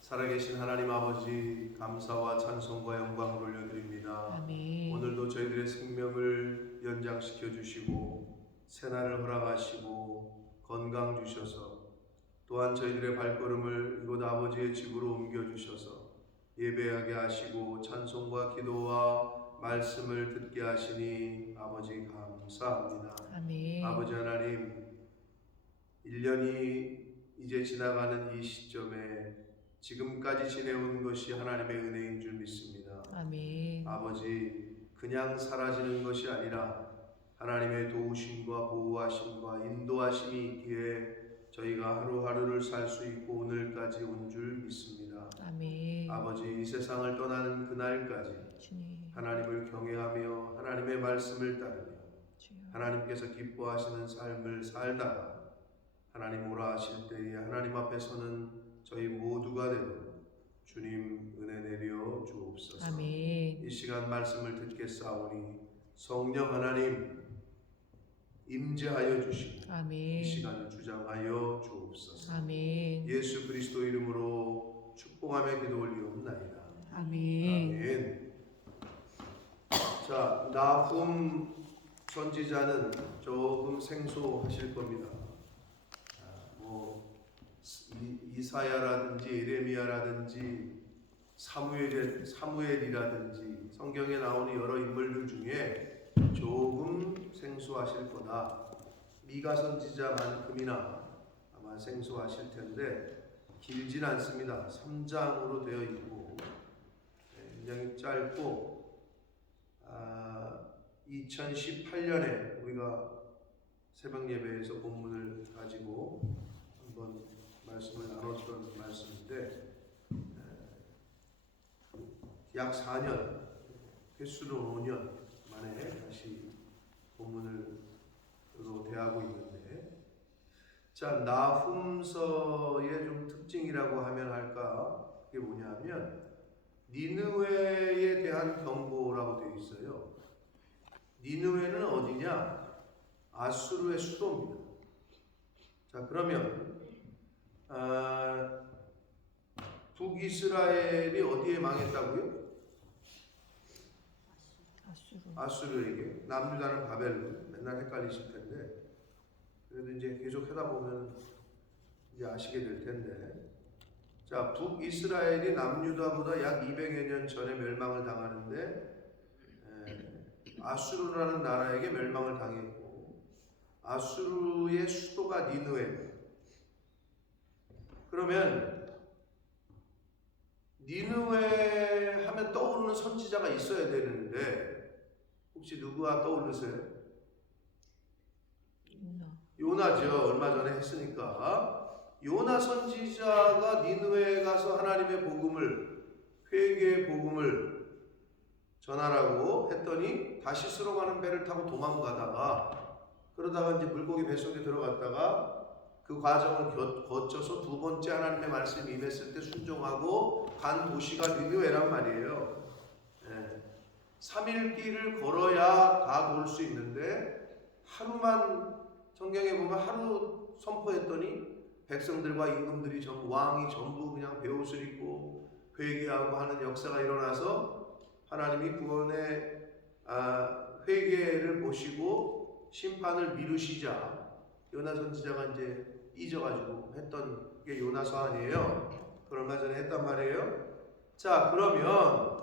살아계신 하나님 아버지, 감사와 찬송과 영광을 올려드립니다. 아멘. 오늘도 저희들의 생명을 연장시켜 주시고 새날을 허락하시고 건강 주셔서 또한 저희들의 발걸음을 이곳 아버지의 집으로 옮겨 주셔서 예배하게 하시고 찬송과 기도와 말씀을 듣게 하시니 아버지 감사합니다. 아멘. 아버지 하나님, 1년이 이제 지나가는 이 시점에 지금까지 지내온 것이 하나님의 은혜인 줄 믿습니다. 아멘. 아버지, 그냥 사라지는 것이 아니라 하나님의 도우심과 보호하심과 인도하심이 있기에 저희가 하루하루를 살 수 있고 오늘까지 온 줄 믿습니다. 아멘. 아버지, 이 세상을 떠나는 그날까지 주님. 하나님을 경외하며 하나님의 말씀을 따르며 주여. 하나님께서 기뻐하시는 삶을 살다가 하나님 오라 하실 때에 하나님 앞에서는 저희 모두가 되도록 주님 은혜 내려 주옵소서. 아멘. 이 시간 말씀을 듣겠사오니 성령 하나님 임재하여 주시고 아멘. 이 시간을 주장하여 주옵소서. 아멘. 예수 그리스도 이름으로 축복하며 기도 올리옵나이다. 아멘. 아멘. 자, 나훔 선지자는 조금 생소하실 겁니다. 이사야라든지 예레미야라든지 사무엘이라든지 성경에 나오는 여러 인물들 중에 조금 생소하실 거다. 미가 선지자만큼이나 아마 생소하실 텐데 길진 않습니다. 3장으로 되어 있고 굉장히 짧고 2018년에 우리가 새벽 예배에서 본문을 가지고 한번 말씀을 나눴던 말씀인데 약 4년, 횟수로 5년 만에 다시 본문으로 대하고 있는데, 자, 나훔서의 좀 특징이라고 하면 할까? 그게 뭐냐면 니느웨에 대한 경고라고 되어 있어요. 니느웨는 어디냐? 아수르의 수도입니다. 자, 그러면 북이스라엘이 어디에 망했다고요? 아수르에게. 남유다는 바벨론. 맨날 헷갈리실 텐데 그래도 이제 계속 하다 보면 이제 아시게 될 텐데, 자, 북이스라엘이 남유다보다 약 200여 년 전에 멸망을 당하는데 아수르라는 나라에게 멸망을 당했고 아수르의 수도가 니느웨. 그러면 니느웨 하면 떠오르는 선지자가 있어야 되는데 혹시 누구가 떠오르세요? 요나죠. 얼마 전에 했으니까. 요나 선지자가 니느웨에 가서 하나님의 복음을, 회개의 복음을 전하라고 했더니 다시스로 가는 배를 타고 도망가다가, 그러다가 이제 물고기 뱃속에 들어갔다가 그 과정을 거쳐서 두 번째 하나님의 말씀이 임했을 때 순종하고 간 도시가 니느웨란 말이에요. 3일 길을 걸어야 다 볼 수 있는데 하루만, 성경에 보면 하루 선포했더니 백성들과 임금들이 왕이 전부 그냥 베옷을 입고 회개하고 하는 역사가 일어나서 하나님이 구원의 회개를 보시고 심판을 미루시자 요나 선지자가 이제 잊어가지고 했던 게 요나서 아니에요. 그걸 얼마 전에 했단 말이에요. 자, 그러면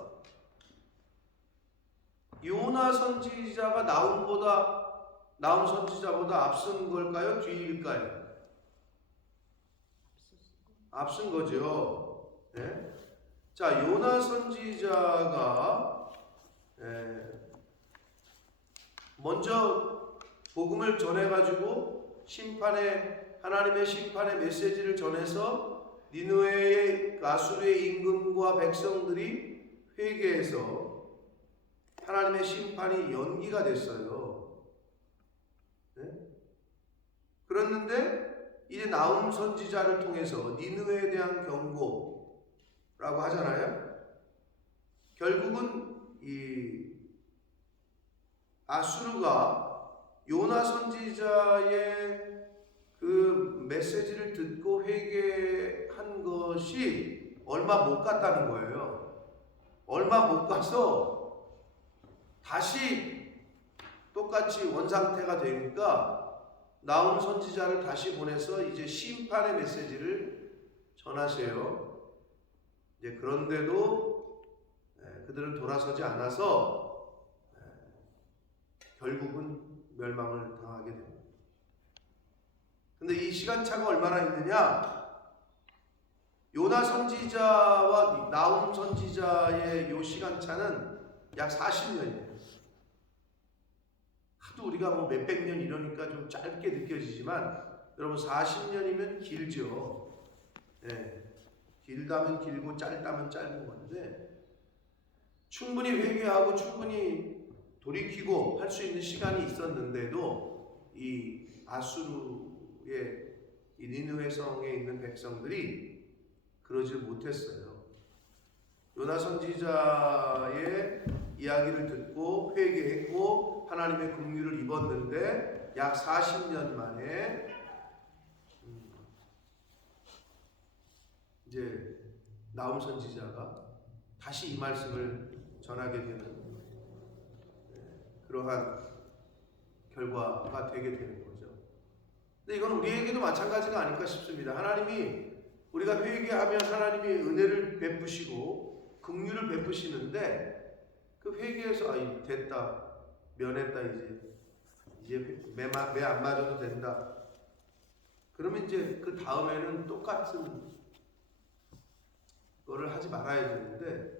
요나 선지자가 나훔 선지자보다 앞선 걸까요? 뒤일까요? 앞선 거죠. 네? 자, 요나 선지자가 먼저 복음을 전해가지고 하나님의 심판의 메시지를 전해서 니느웨의 아수르의 임금과 백성들이 회개해서 하나님의 심판이 연기가 됐어요. 네? 그랬는데 이제 나훔 선지자를 통해서 니느웨에 대한 경고라고 하잖아요. 결국은 이 아수르가 요나 선지자의 그 메시지를 듣고 회개한 것 얼마 못 갔다는 거예요. 얼마 못 가서 다시 똑같이 원상태가 되니까 나훔 선지자를 다시 보내서 이제 심판의 메시지를 전하세요. 이제 그런데도 그들은 돌아서지 않아서 결국은 멸망을 당하게 됩니다. 근데 이 시간차가 얼마나 있느냐? 요나 선지자와 나훔 선지자의 요 시간차는 약 40년이에요. 하도 우리가 뭐 몇백 년 이러니까 좀 짧게 느껴지지만 여러분 40년이면 길죠. 길다면 길고 짧다면 짧은 건데 충분히 회개하고 충분히 돌이키고 할 수 있는 시간이 있었는데도 이 아수르의 이 니느웨 성에 있는 백성들이 그러질 못했어요. 요나 선지자의 이야기를 듣고 회개했고 하나님의 긍휼을 입었는데 약 40년 만에 이제 나훔 선지자가 다시 이 말씀을 전하게 되는 그러한 결과가 되게 되는 거죠. 근데 이건 우리에게도 마찬가지가 아닐까 싶습니다. 하나님이 우리가 회개하면 하나님이 은혜를 베푸시고 긍휼을 베푸시는데 그 회개에서 됐다, 면했다, 이제 매 안 맞아도 된다. 그러면 이제 그 다음에는 똑같은 거를 하지 말아야 되는데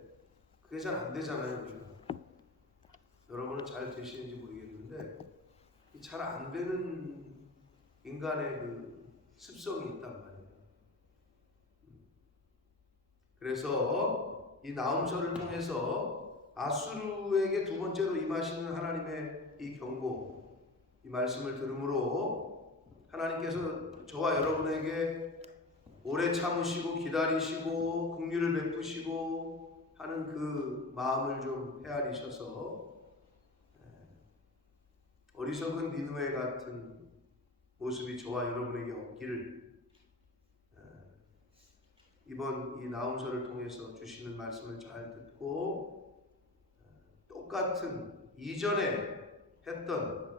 그게 잘 안 되잖아요. 우리가. 여러분은 잘 되시는지 모르겠는데 잘 안 되는 인간의 그 습성이 있단 말이에요. 그래서 이 나훔서를 통해서 아수르에게 두 번째로 임하시는 하나님의 이 경고, 이 말씀을 들으므로 하나님께서 저와 여러분에게 오래 참으시고 기다리시고 긍휼을 베푸시고 하는 그 마음을 좀 헤아리셔서 어리석은 니느웨 같은 모습이 저와 여러분에게 없기를 이번 이 나훔서를 통해서 주시는 말씀을 잘 듣고 똑같은 이전에 했던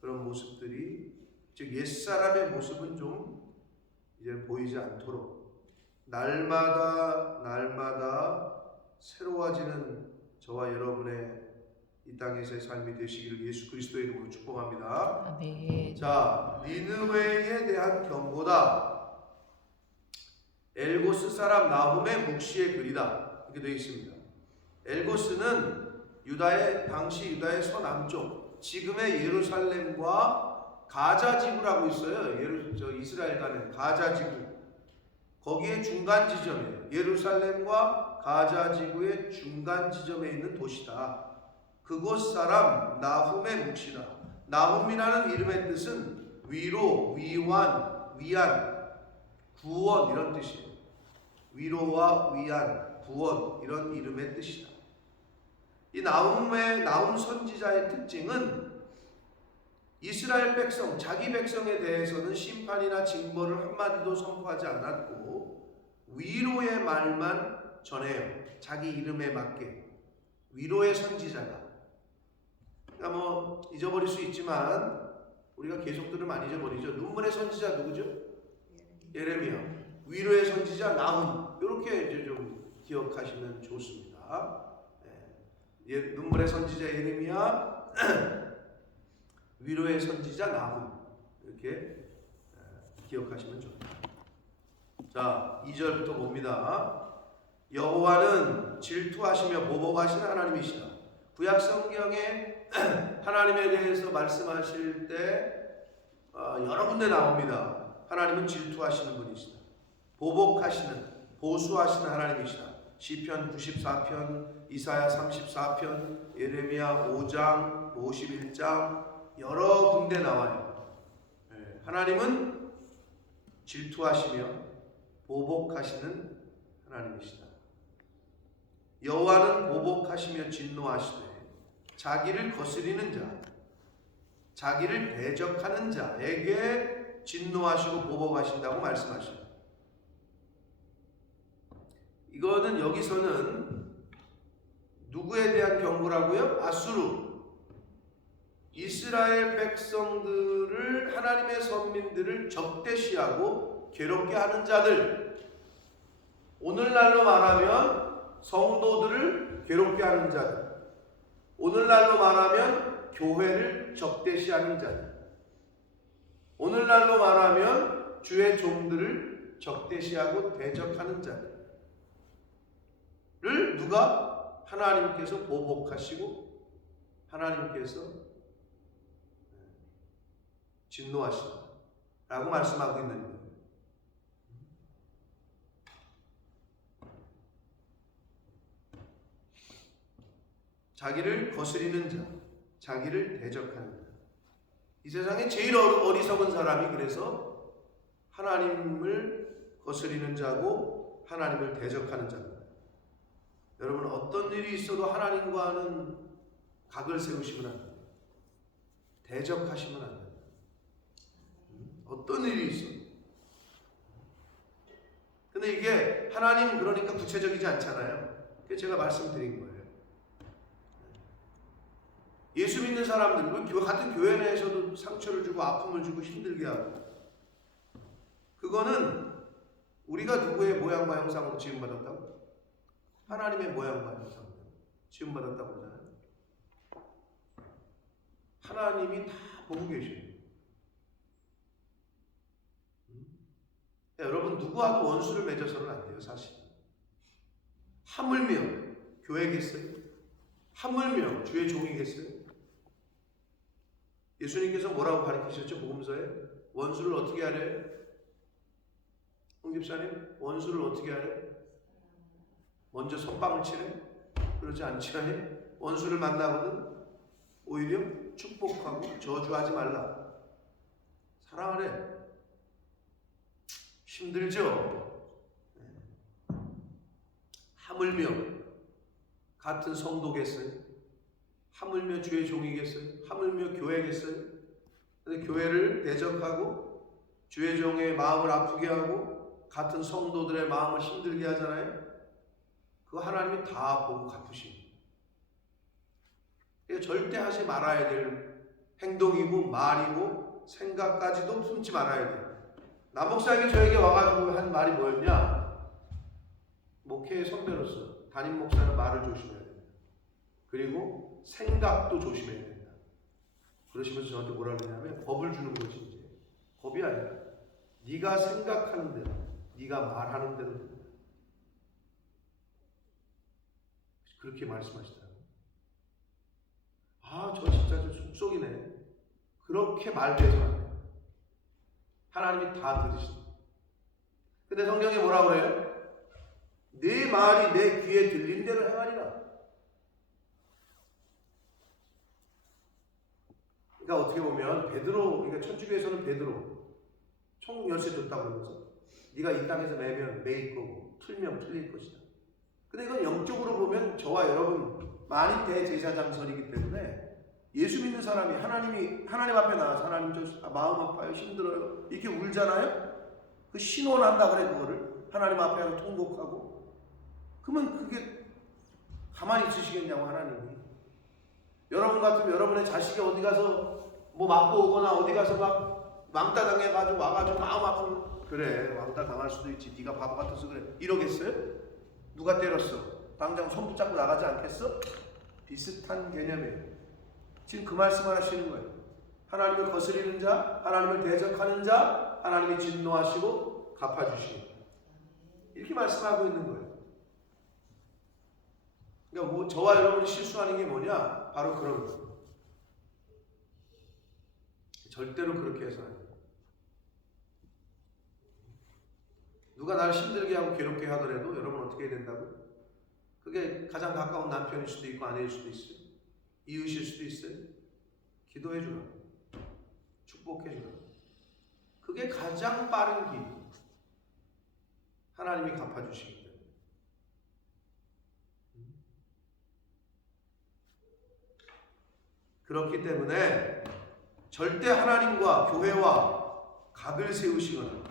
그런 모습들이, 즉 옛사람의 모습은 좀 이제 보이지 않도록 날마다 새로워지는 저와 여러분의 이 땅에서의 삶이 되시기를 예수 그리스도의 이름으로 축복합니다. 네. 자, 니느웨에 대한 경고다. 엘고스 사람 나훔의 묵시의 글이다. 이렇게 되어 있습니다. 엘고스는 당시 유다의 서남쪽, 지금의 예루살렘과 가자 지구라고 있어요. 이스라엘 간의 가자 지구. 거기에 중간 지점이에요. 예루살렘과 가자 지구의 중간 지점에 있는 도시다. 그곳 사람 나훔의 묵시다. 나훔이라는 이름의 뜻은 위로, 위안, 구원 이런 뜻이에요. 위로와 위안, 구원 이런 이름의 뜻이다. 이 나훔 선지자의 특징은 이스라엘 백성, 자기 백성에 대해서는 심판이나 징벌을 한마디도 선포하지 않았고 위로의 말만 전해요. 자기 이름에 맞게 위로의 선지자가. 그러니까 뭐 잊어버릴 수 있지만 우리가 계속 들으면 안 잊어버리죠. 눈물의 선지자 누구죠? 예레미야. 위로의 선지자 나훔. 이렇게 이제 좀 기억하시면 좋습니다. 눈물의 선지자 예레미야, 위로의 선지자 나훔. 이렇게 기억하시면 좋습니다. 자, 2절부터 봅니다. 여호와는 질투하시며 보복하시는 하나님이시다. 구약 성경에 하나님에 대해서 말씀하실 때 여러 군데 나옵니다. 하나님은 질투하시는 분이시다. 보복하시는, 보수하시는 하나님이시다. 시편 94편, 이사야 34편, 예레미야 5장, 51장 여러 군데 나와요. 하나님은 질투하시며 보복하시는 하나님이시다. 여호와는 보복하시며 진노하시되 자기를 거스리는 자, 자기를 대적하는 자에게 진노하시고 보복하신다고 말씀하십니다. 이거는 여기서는 누구에 대한 경고라고요? 아수르. 이스라엘 백성들을, 하나님의 선민들을 적대시하고 괴롭게 하는 자들, 오늘날로 말하면 성도들을 괴롭게 하는 자들, 오늘날로 말하면 교회를 적대시하는 자들, 오늘날로 말하면 주의 종들을 적대시하고 대적하는 자들을 누가? 하나님께서 보복하시고 하나님께서 진노하신다 라고 말씀하고 있는 거예요. 자기를 거스리는 자, 자기를 대적하는 자. 이 세상에 제일 어리석은 사람이 그래서 하나님을 거스리는 자고 하나님을 대적하는 자입니다. 여러분, 어떤 일이 있어도 하나님과는 각을 세우시면 안 됩니다. 대적하시면 안 됩니다. 어떤 일이 있어도. 근데 이게 하나님 그러니까 구체적이지 않잖아요. 그게 제가 말씀드린 거예요. 예수 믿는 사람들, 같은 교회 내에서도 상처를 주고 아픔을 주고 힘들게 하고, 그거는 우리가 누구의 모양과 형상으로 지음받았다고? 하나님의 모양과 형상으로 지음받았다고 하잖아요. 하나님이 다 보고 계셔요. 여러분, 누구와도 원수를 맺어서는 안 돼요, 사실. 하물며 교회겠어요? 하물며 주의 종이겠어요? 예수님께서 뭐라고 가르치셨죠? 복음서에 원수를 어떻게 하래요? 홍 집사님, 원수를 어떻게 하래요? 먼저 선빵을 치래? 그러지 않지 않아요? 원수를 만나거든 오히려 축복하고 저주하지 말라. 사랑하래. 힘들죠? 하물며 같은 성도겠어요? 하물며 주의 종이겠어요? 하물며 교회겠어요? 근데 교회를 대적하고 주의 종의 마음을 아프게 하고 같은 성도들의 마음을 힘들게 하잖아요? 그거 하나님이 다 보고 갚으십니다. 절대 하지 말아야 될 행동이고 말이고 생각까지도 품지 말아야 돼요. 남목사님이 저에게 와가지고 한 말이 뭐였냐? 목회의 선배로서 담임 목사는 말을 조심해야 된다. 그리고 생각도 조심해야 된다. 그러시면서 저한테 뭐라 그러냐면 법을 주는 거지. 이제 법이 아니라 네가 생각하는 대로, 네가 말하는 대로 된다. 그렇게 말씀하시더라고요. 아, 저 진짜 좀 속속이네. 그렇게 말대서는 안 돼요. 하나님이 다 들으신다. 근데 성경에 뭐라 그래요? 네 말이 내 귀에 들린 대로 행하리라. 그러니까 어떻게 보면 베드로, 그러니까 천주교에서는 베드로 총 열쇠 줬다고 그러면서 네가 이 땅에서 매면 매일 거고 틀면 틀릴 것이다. 근데 이건 영적으로 보면 저와 여러분 많이 대제사장설이기 때문에 예수 믿는 사람이 하나님 앞에 나와서 하나님 저 마음 아파요, 힘들어요 이렇게 울잖아요. 그 신원한다 그래. 그거를 하나님 앞에 하고 통곡하고, 그러면 그게 가만히 있으시겠냐고 하나님이. 여러분 같으면 여러분의 자식이 어디 가서 뭐 맞고 오거나 어디 가서 막 왕따 당해가지고 와가지고 마음 아프면 그래, 왕따 당할 수도 있지, 네가 바보 같아서 그래 이러겠어요? 누가 때렸어? 당장 손 붙잡고 나가지 않겠어? 비슷한 개념이에요. 지금 그 말씀을 하시는 거예요. 하나님을 거스리는 자, 하나님을 대적하는 자, 하나님이 진노하시고 갚아주시고, 이렇게 말씀하고 있는 거예요. 그러니까 뭐 저와 여러분이 실수하는 게 뭐냐? 바로 그런 거예요. 절대로 그렇게 해서는 안 돼요. 누가 나를 힘들게 하고 괴롭게 하더라도 여러분 어떻게 해야 된다고? 그게 가장 가까운 남편일 수도 있고 아내일 수도 있어요. 이웃일 수도 있어요. 기도해 주라. 축복해 주라. 그게 가장 빠른 길. 하나님이 갚아주시기 때문에. 그렇기 때문에 절대 하나님과 교회와 각을 세우시거나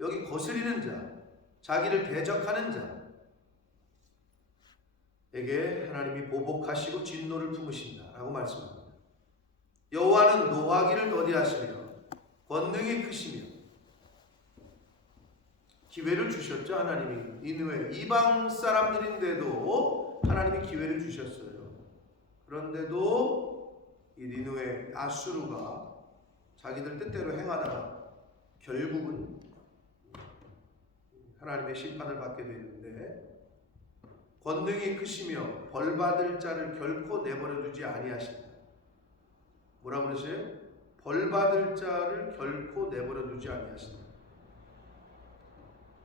여기 거스리는 자, 자기를 대적하는 자, 하나님이 보복하시고 진노를 품으신다라고 말씀합니다. 여호와는 노하기를 더디하시며 권능이 크시며 기회를 주셨죠. 하나님이 니느웨 이방 사람들인데도 하나님이 기회를 주셨어요. 그런데도 이 니느웨 아수르가 자기들 뜻대로 행하다가 결국은 하나님의 심판을 받게 되는데, 권능이 크시며 벌받을 자를 결코 내버려 두지 아니하신다. 뭐라고 그러세요? 벌받을 자를 결코 내버려 두지 아니하신다.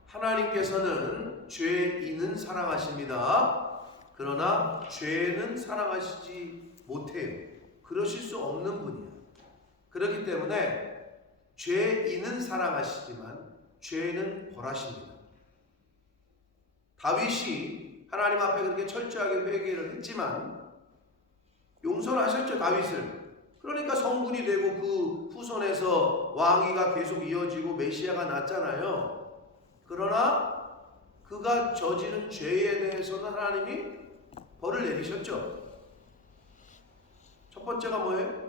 하나님께서는 죄인은 사랑하십니다. 그러나 죄는 사랑하시지 못해요. 그러실 수 없는 분이에요. 그렇기 때문에 죄인은 사랑하시지만 죄는 벌하십니다. 다윗이 하나님 앞에 그렇게 철저하게 회개를 했지만 용서를 하셨죠, 다윗을. 그러니까 성군이 되고 그 후손에서 왕위가 계속 이어지고 메시아가 났잖아요. 그러나 그가 저지른 죄에 대해서는 하나님이 벌을 내리셨죠. 첫 번째가 뭐예요?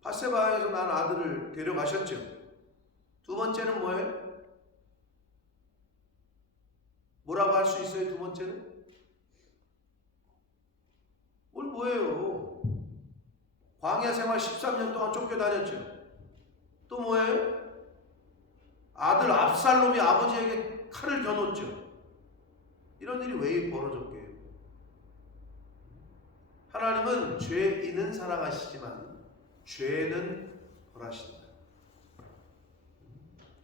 밧세바에서 난 아들을 데려가셨죠. 두 번째는 뭐예요? 뭐라고 할 수 있어요? 두 번째는? 뭐예요? 광야 생활 13년 동안 쫓겨다녔죠. 또 뭐예요? 아들 압살롬이 아버지에게 칼을 겨눴죠. 이런 일이 왜 벌어졌게요? 하나님은 죄인은 사랑하시지만 죄는 벌하신다.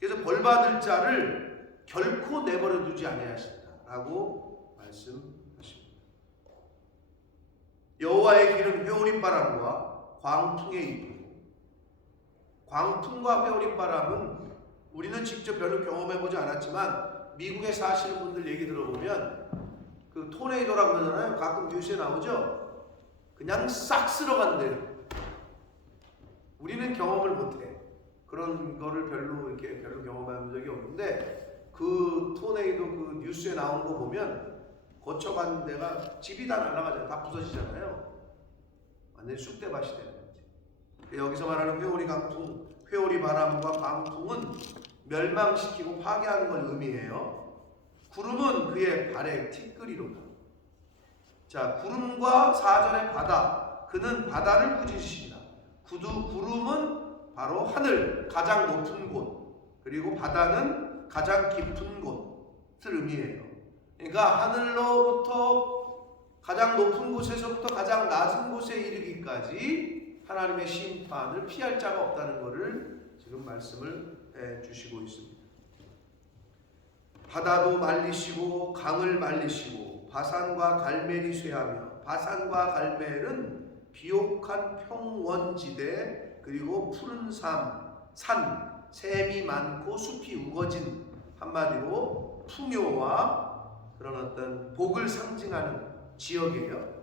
그래서 벌받을 자를 결코 내버려 두지 아니하신다라고 말씀하십니다. 여호와의 길은 회오리바람과 광풍에 이르고, 광풍과 회오리바람은 우리는 직접 별로 경험해보지 않았지만 미국에 사시는 분들 얘기 들어보면 그 토네이도라고 그러잖아요. 가끔 뉴스에 나오죠. 그냥 싹 쓸어간대요. 우리는 경험을 못해. 그런 거를 별로 경험한 적이 없는데, 그 토네이도 그 뉴스에 나오는 거 보면 거쳐간 데가 집이 다 날아가잖아요. 다 부서지잖아요. 완전히 쑥대밭이 되는 거지. 여기서 말하는 회오리 바람과 광풍은 멸망시키고 파괴하는 걸 의미해요. 구름은 그의 발에 티끌이로다. 자, 구름과 사전의 바다, 그는 바다를 꾸짖으신다. 구름은 바로 하늘, 가장 높은 곳, 그리고 바다는 가장 깊은 곳을 의미해요. 그러니까 하늘로부터 가장 높은 곳에서부터 가장 낮은 곳에 이르기까지 하나님의 심판을 피할 자가 없다는 것을 지금 말씀을 해주시고 있습니다. 바다도 말리시고 강을 말리시고 바산과 갈멜이 쇠하며, 바산과 갈멜은 비옥한 평원지대, 그리고 푸른 산, 샘이 많고 숲이 우거진, 한마디로 풍요와 그런 어떤 복을 상징하는 지역이에요.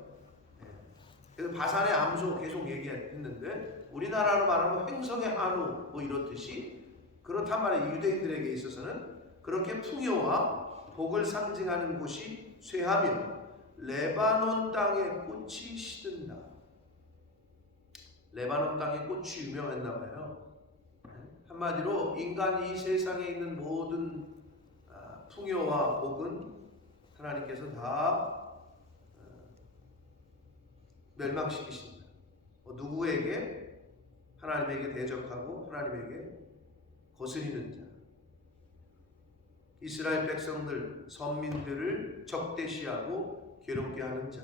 그래서 바산의 암소 계속 얘기했는데, 우리나라로 말하면 횡성의 한우 뭐 이렇듯이, 그렇단 말이에요. 유대인들에게 있어서는 그렇게 풍요와 복을 상징하는 곳이 쇠하며 레바논 땅의 꽃이 시든다. 레바논 땅의 꽃이 유명했나 봐요. 한마디로 인간이 이 세상에 있는 모든 풍요와 복은 하나님께서 다 멸망시키신다. 누구에게? 하나님에게 대적하고 하나님에게 거스리는 자, 이스라엘 백성들, 선민들을 적대시하고 괴롭게 하는 자.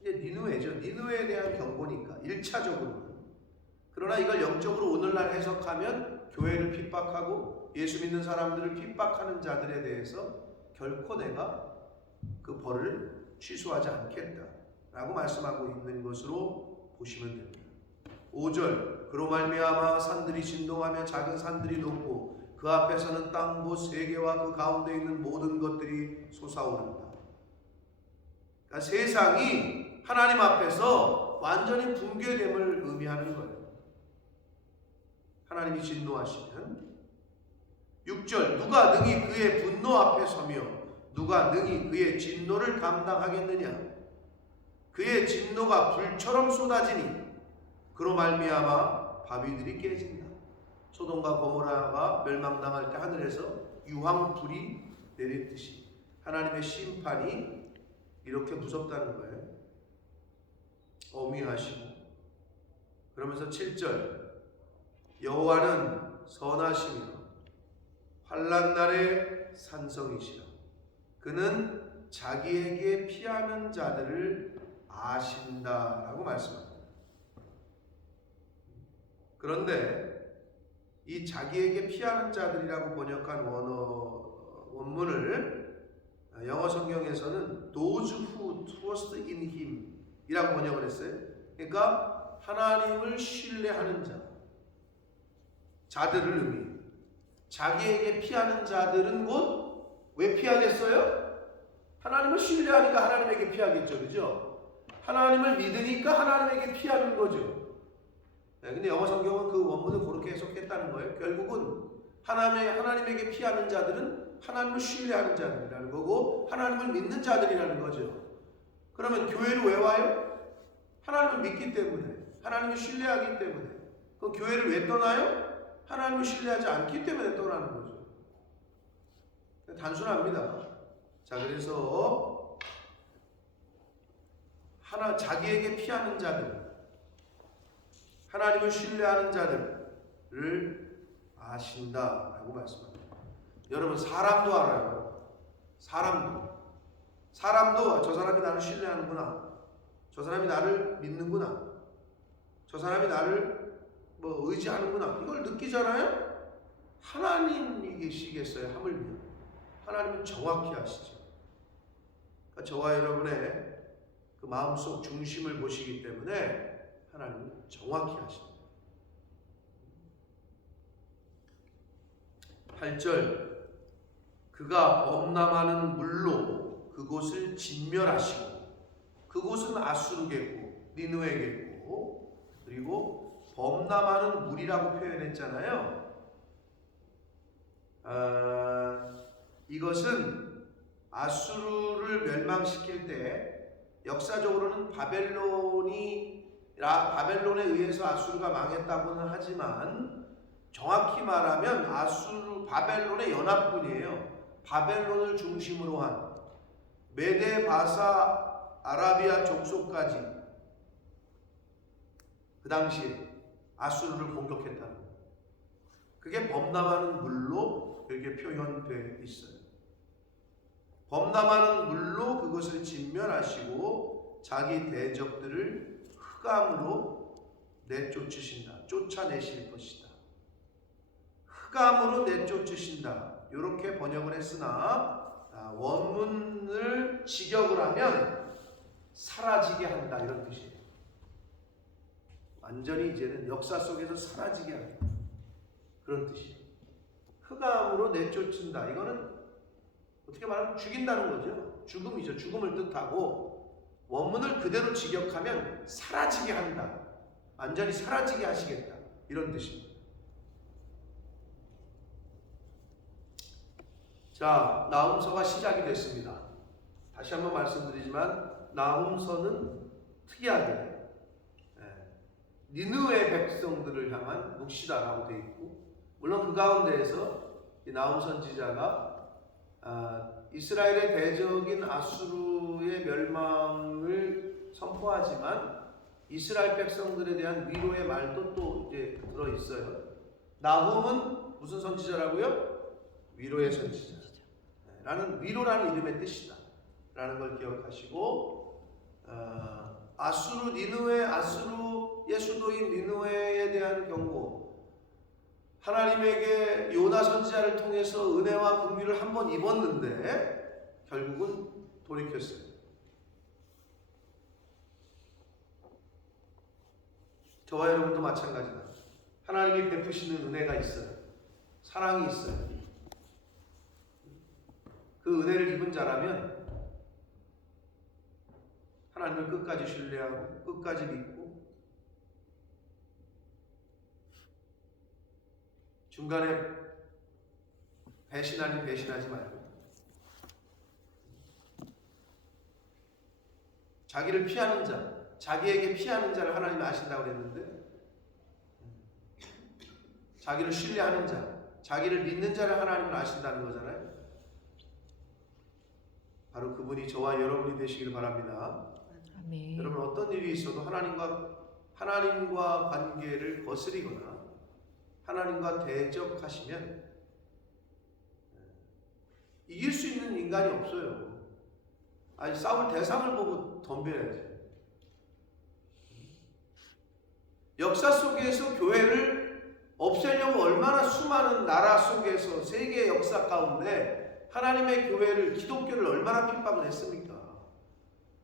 이게 니느웨죠. 니느웨에 대한 경고니까 1차적으로는. 그러나 이걸 영적으로 오늘날 해석하면 교회를 핍박하고 예수 믿는 사람들을 핍박하는 자들에 대해서 결코 내가 그 벌을 취소하지 않겠다라고 말씀하고 있는 것으로 보시면 됩니다. 5절, 그로 말미암아 산들이 진동하며 작은 산들이 높고 그 앞에서는 땅 곧 세계와 그 가운데 있는 모든 것들이 솟아오른다. 그러니까 세상이 하나님 앞에서 완전히 붕괴됨을 의미하는 거예요. 하나님이 진노하시면. 6절, 누가 능히 그의 분노 앞에 서며 누가 능히 그의 진노를 감당하겠느냐? 그의 진노가 불처럼 쏟아지니 그로 말미암아 바위들이 깨진다. 소돔과 고모라가 멸망당할 때 하늘에서 유황불이 내리듯이 하나님의 심판이 이렇게 무섭다는 거예요. 어미하시고. 그러면서 7절 여호와는 선하시며 환난 날의 산성이시라. 그는 자기에게 피하는 자들을 아신다라고 말씀합니다. 그런데 이 자기에게 피하는 자들이라고 번역한 원문을 영어 성경에서는 those who trust in him 이라고 번역을 했어요. 그러니까 하나님을 신뢰하는 자들을 의미해요. 자기에게 피하는 자들은 곧 왜 피하겠어요? 하나님을 신뢰하니까 하나님에게 피하겠죠. 그죠? 하나님을 믿으니까 하나님에게 피하는 거죠. 네, 근데 영어 성경은 그 원문을 그렇게 해석했다는 거예요. 결국은 하나님에게 피하는 자들은 하나님을 신뢰하는 자들이라는 거고 하나님을 믿는 자들이라는 거죠. 그러면 교회를 왜 와요? 하나님을 믿기 때문에, 하나님을 신뢰하기 때문에. 그 교회를 왜 떠나요? 하나님을 신뢰하지 않기 때문에 떠나는 거죠. 단순합니다. 자, 그래서 자기에게 피하는 자들, 하나님을 신뢰하는 자들을 아신다라고 말씀합니다. 여러분, 사람도 알아요. 사람도 저 사람이 나를 신뢰하는구나, 저 사람이 나를 믿는구나, 저 사람이 나를 의지하는구나, 이걸 느끼잖아요. 하나님이시겠어요? 하물며 하나님은 정확히 아시죠. 그러니까 저와 여러분의 그 마음속 중심을 보시기 때문에 하나님은 정확히 아십니다. 8절 그가 범람하는 물로 그곳을 진멸하시고, 그곳은 아수르겠고 니느웨겠고, 그리고 범람하는 물이라고 표현했잖아요. 이것은 아수르를 멸망시킬 때 역사적으로는 바벨론에 의해서 아수르가 망했다고는 하지만 정확히 말하면 바벨론의 연합군이에요. 바벨론을 중심으로 한 메데, 바사, 아라비아 족속까지 그 당시에 아수르를 공격했다는 거예요. 그게 범람하는 물로 이렇게 표현되어 있어요. 범람하는 물로 그것을 진멸하시고 자기 대적들을 흑암으로 내쫓으신다. 쫓아내실 것이다. 흑암으로 내쫓으신다. 이렇게 번역을 했으나 원문을 직역을 하면 사라지게 한다, 이런 뜻이에요. 완전히 이제는 역사 속에서 사라지게 한다, 그런 뜻이에요. 흑암으로 내쫓는다. 이거는 어떻게 말하면 죽인다는 거죠. 죽음이죠. 죽음을 뜻하고, 원문을 그대로 직역하면 사라지게 한다, 완전히 사라지게 하시겠다, 이런 뜻입니다. 자, 나훔서가 시작이 됐습니다. 다시 한번 말씀드리지만 나훔서는 특이하게 니느웨 백성들을 향한 묵시다라고 되어 있고, 물론 그 가운데에서 이 나훔 선지자가 이스라엘의 대적인 아수르의 멸망을 선포하지만 이스라엘 백성들에 대한 위로의 말도 또 이제 들어 있어요. 나훔은 무슨 선지자라고요? 위로의 선지자. 라는, 위로라는 이름의 뜻이다 라는 걸 기억하시고, 아수르, 니느웨, 아수르의 수도인 니느웨에 대한 경고, 하나님에게 요나 선지자를 통해서 은혜와 긍휼을 한번 입었는데 결국은 돌이켰어요. 저와 여러분도 마찬가지다. 하나님이 베푸시는 은혜가 있어요. 사랑이 있어요. 그 은혜를 입은 자라면 하나님을 끝까지 신뢰하고 끝까지 믿고, 중간에 배신 아닌 배신하지 말고 자기를 피하는 자, 자기에게 피하는 자를 하나님이 아신다고 그랬는데, 자기를 신뢰하는 자, 자기를 믿는 자를 하나님은 아신다는 거잖아요. 바로 그분이 저와 여러분이 되시길 바랍니다. 아멘. 여러분, 어떤 일이 있어도 하나님과 관계를 거스리거나 하나님과 대적하시면 이길 수 있는 인간이 없어요. 아니, 싸울 대상을 보고 덤벼야지. 역사 속에서 교회를 없애려고 얼마나 수많은 나라 속에서 세계 역사 가운데 하나님의 교회를, 기독교를 얼마나 핍박을 했습니까?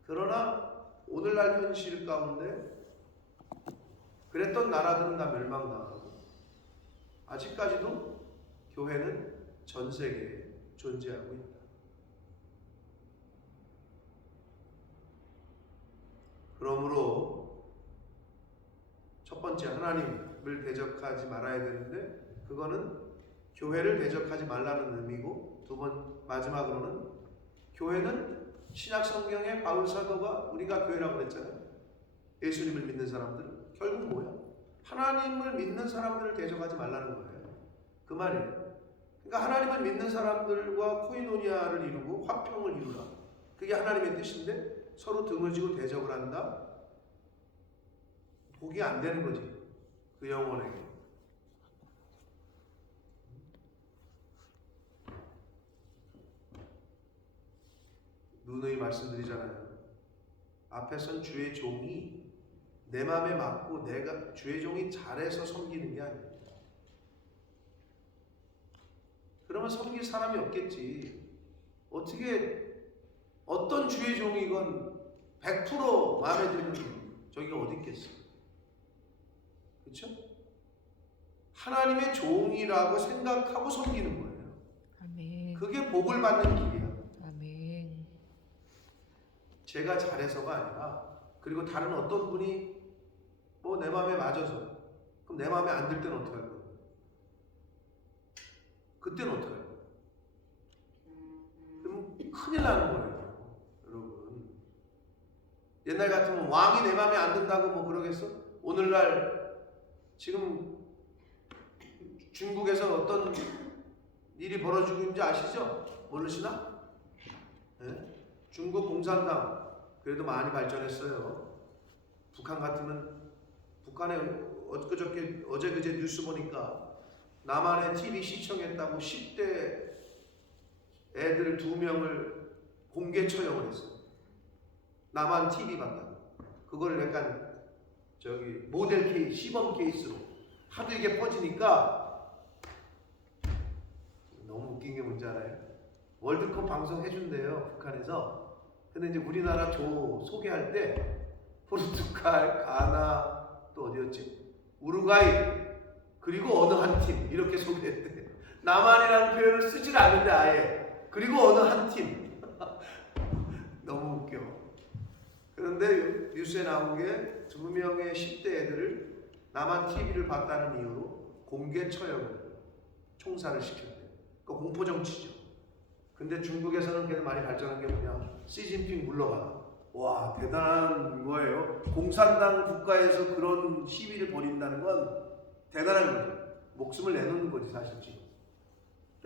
그러나 오늘날 현실 가운데 그랬던 나라들은 다 멸망당하고 아직까지도 교회는 전 세계에 존재하고 있다. 그러므로 첫 번째, 하나님을 대적하지 말아야 되는데 그거는 교회를 대적하지 말라는 의미고, 두 번 마지막으로는 교회는 신약 성경의 바울 사도가 우리가 교회라고 그랬잖아요. 예수님을 믿는 사람들, 결국 뭐야? 하나님을 믿는 사람들을 대적하지 말라는 거예요. 그 말이에요. 그러니까 하나님을 믿는 사람들과 코이노니아를 이루고 화평을 이루라. 그게 하나님의 뜻인데 서로 등을 지고 대적을 한다? 복이 안 되는 거지, 그 영혼에게. 누누이 말씀드리잖아요. 앞에선 주의 종이 내 마음에 맞고 내가 주의 종이 잘해서 섬기는 게 아니에요. 그러면 섬길 사람이 없겠지. 어떻게 어떤 주의 종이건 100% 마음에 드는 저기가 어디 있겠어? 그렇죠? 하나님의 종이라고 생각하고 섬기는 거예요. 아멘. 그게 복을 받는 길이야. 아멘. 제가 잘해서가 아니라, 그리고 다른 어떤 분이 뭐 내 마음에 맞아서, 그럼 내 마음에 안 들 때는 어떻게 할 거예요? 그때는 어떻게 할 거예요? 그럼 큰일 나는 거예요, 여러분. 옛날 같으면 왕이 내 마음에 안 든다고 뭐 그러겠어? 오늘날 지금 중국에서 어떤 일이 벌어지고 있는지 아시죠? 모르시나? 네? 중국 공산당 그래도 많이 발전했어요. 북한 같으면, 북한에 어제 그제 뉴스 보니까 남한의 TV 시청했다고 10대 애들 2명을 공개 처형을 했어요. 남한 TV 봤다고. 그걸 약간 저기 모델 케이스, 시범 케이스로 하도 이게 퍼지니까. 너무 웃긴 게 뭔지 알아요? 월드컵 방송 해준대요, 북한에서. 근데 이제 우리나라 조 소개할 때 포르투갈, 가나, 또 어디였지? 우루과이, 그리고 어느 한 팀 이렇게 소개했대. 남한이라는 표현을 쓰질 않는데 아예. 그리고 어느 한 팀. 너무 웃겨. 그런데 뉴스에 나온 게 2명의 10대 애들을 남한 TV를 봤다는 이유로 공개 처형을, 총살을 시켰대. 그 공포 정치죠. 근데 중국에서는 그래도 많이 발전한 게 뭐냐? 시진핑 물러가라. 와, 대단한 거예요. 공산당 국가에서 그런 시위를 벌인다는 건 대단한 거죠. 목숨을 내놓는 거지, 사실 지금.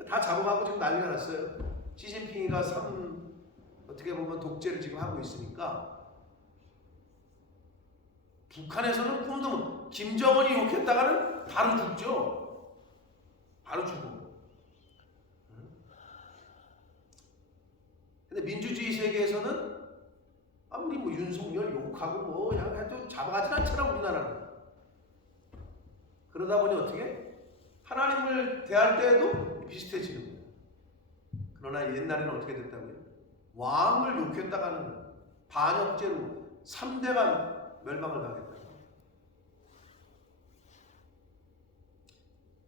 다 잡아가고 지금 난리가 났어요. 시진핑이가 어떻게 보면 독재를 지금 하고 있으니까. 북한에서는 꿈도, 김정은이 욕했다가는 바로 죽죠. 바로 죽어. 근데 민주주의 세계에서는 아무리 뭐 윤석열 욕하고 뭐 그냥 해도 잡아가진 않잖아, 우리나라는. 그러다 보니 어떻게? 하나님을 대할 때에도 비슷해지는 거예요. 그러나 옛날에는 어떻게 됐다고요? 왕을 욕했다가는 반역죄로 3대가 멸망을 당했다.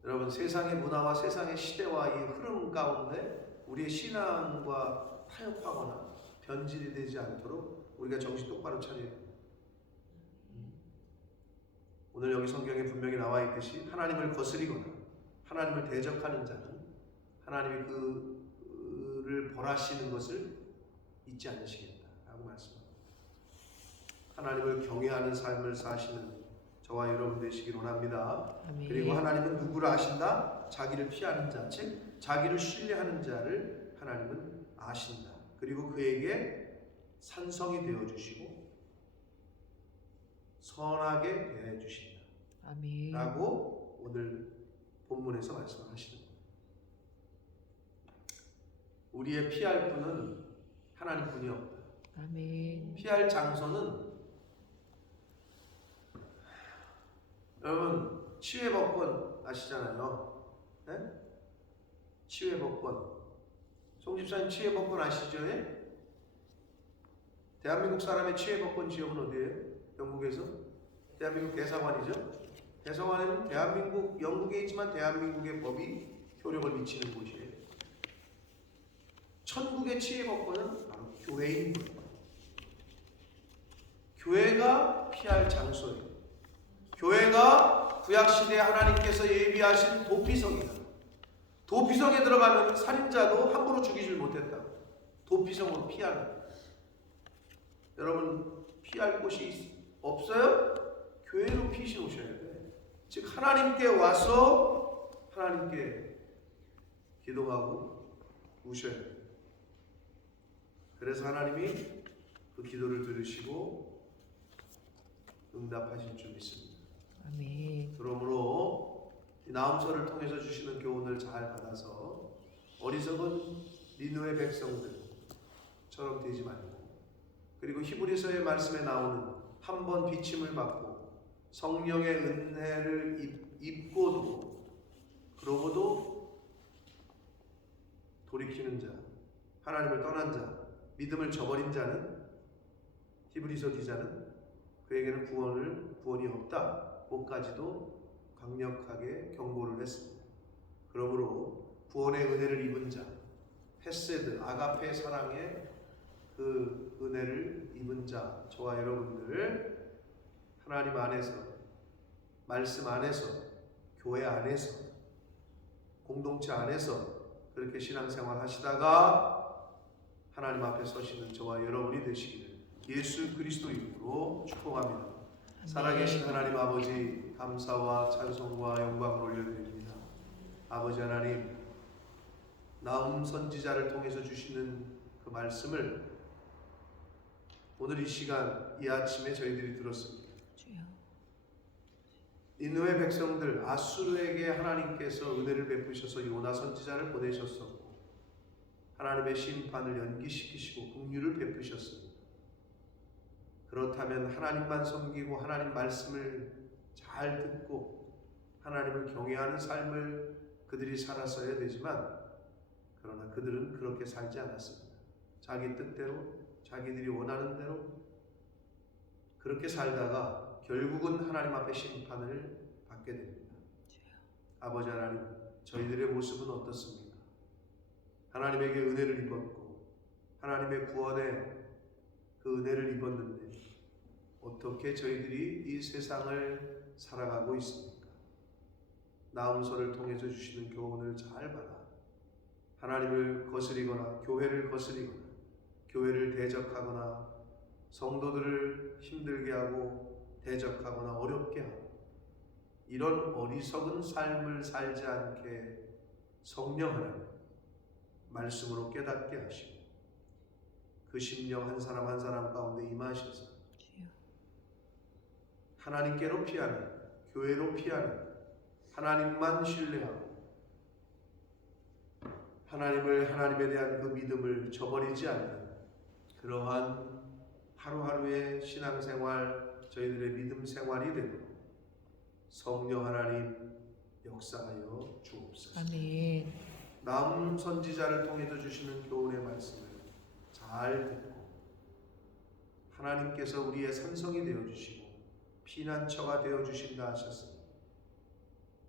여러분, 세상의 문화와 세상의 시대와 이 흐름 가운데 우리의 신앙과 타협하거나 변질이 되지 않도록 우리가 정신 똑바로 차려야 합니다. 오늘 여기 성경에 분명히 나와 있듯이 하나님을 거스리거나 하나님을 대적하는 자는 하나님이 그를 벌하시는 것을 잊지 않으시겠다라고 말씀합니다. 하나님을 경외하는 삶을 사시는 저와 여러분 되시길 원합니다. 아멘. 그리고 하나님은 누구를 아신다? 자기를 피하는 자, 즉 자기를 신뢰하는 자를 하나님은 아신다. 그리고 그에게 산성이 되어주시고 선하게 대해주신다 아멘. 라고 오늘 본문에서 말씀하시는 거예요. 우리의 피할 분은 하나님뿐이 없다. 아멘. 피할 장소는 여러분 치외법권 아시잖아요. 네? 치외법권. 송 집사님 치외법권 아시죠? 예? 대한민국 사람의 치외법권 지역은 어디예요? 영국에서? 대한민국 대사관이죠. 대사관에는 대한민국, 영국에 있지만 대한민국의 법이 효력을 미치는 곳이에요. 천국의 치외법권은 바로 교회인 거예요. 교회가 피할 장소예요. 교회가 구약시대에 하나님께서 예비하신 도피성이다. 도피성에 들어가면 살인자도 함부로 죽이질 못했다. 도피성으로 피하는 거예요. 여러분 피할 곳이 없어요? 교회로 피시오셔야 돼. 즉 하나님께 와서 하나님께 기도하고 우셔야 돼. 그래서 하나님이 그 기도를 들으시고 응답하실 줄 믿습니다. 아멘. 그러므로 이 나음서를 통해서 주시는 교훈을 잘 받아서 어리석은 니느웨 백성들처럼 되지 말고, 그리고 히브리서의 말씀에 나오는 한 번 비침을 받고 성령의 은혜를 입고도 그러고도 돌이키는 자, 하나님을 떠난 자, 믿음을 저버린 자는, 히브리서 기자는 그에게는 구원이 없다고까지도 강력하게 경고를 했습니다. 그러므로 구원의 은혜를 입은 자, 헤세드, 아가페 사랑의 그 은혜를 입은 자, 저와 여러분들 하나님 안에서, 말씀 안에서, 교회 안에서, 공동체 안에서 그렇게 신앙생활 하시다가 하나님 앞에 서시는 저와 여러분이 되시기를 예수 그리스도 이름으로 축복합니다. 살아계신 하나님 아버지, 감사와 찬송과 영광을 올려드립니다. 아버지 하나님, 나움 선지자를 통해서 주시는 그 말씀을 오늘 이 시간, 이 아침에 저희들이 들었습니다. 주여. 니느웨 백성들, 아수르에게 하나님께서 은혜를 베푸셔서 요나 선지자를 보내셨었고 하나님의 심판을 연기시키시고 긍휼을 베푸셨습니다. 그렇다면 하나님만 섬기고 하나님 말씀을 잘 듣고 하나님을 경외하는 삶을 그들이 살았어야 되지만, 그러나 그들은 그렇게 살지 않았습니다. 자기 뜻대로, 자기들이 원하는 대로 그렇게 살다가 결국은 하나님 앞에 심판을 받게 됩니다. 아버지 하나님, 저희들의 모습은 어떻습니까? 하나님에게 은혜를 입었고 하나님의 구원에 그 은혜를 입었는데 어떻게 저희들이 이 세상을 살아가고 있습니까? 나음서를 통해서 주시는 교훈을 잘 받아 하나님을 거스리거나 교회를 거스리거나 교회를 대적하거나 성도들을 힘들게 하고 대적하거나 어렵게 하고 이런 어리석은 삶을 살지 않게 성령 하나님 말씀으로 깨닫게 하시고 그 심령 한 사람 한 사람 가운데 임하셔서 하나님께로 피하는, 교회로 피하는, 하나님만 신뢰하고 하나님에 대한 그 믿음을 저버리지 않는 그러한 하루하루의 신앙생활, 저희들의 믿음 생활이 되도록 성령 하나님 역사하여 주옵소서. 아멘. 나음 선지자를 통해서 주시는 교훈의 말씀을 잘 듣고 하나님께서 우리의 산성이 되어주시고 피난처가 되어주신다 하셨습니다.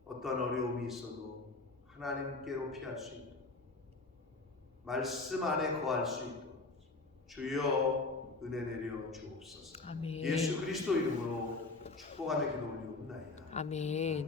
어떠한 어려움이 있어도 하나님께로 피할 수 있도록, 말씀 안에 거할 수 있도록 주여 은혜 내려 주옵소서. 아멘. 예수 그리스도 이름으로 축복하며 기도 올리옵나이다. 아멘.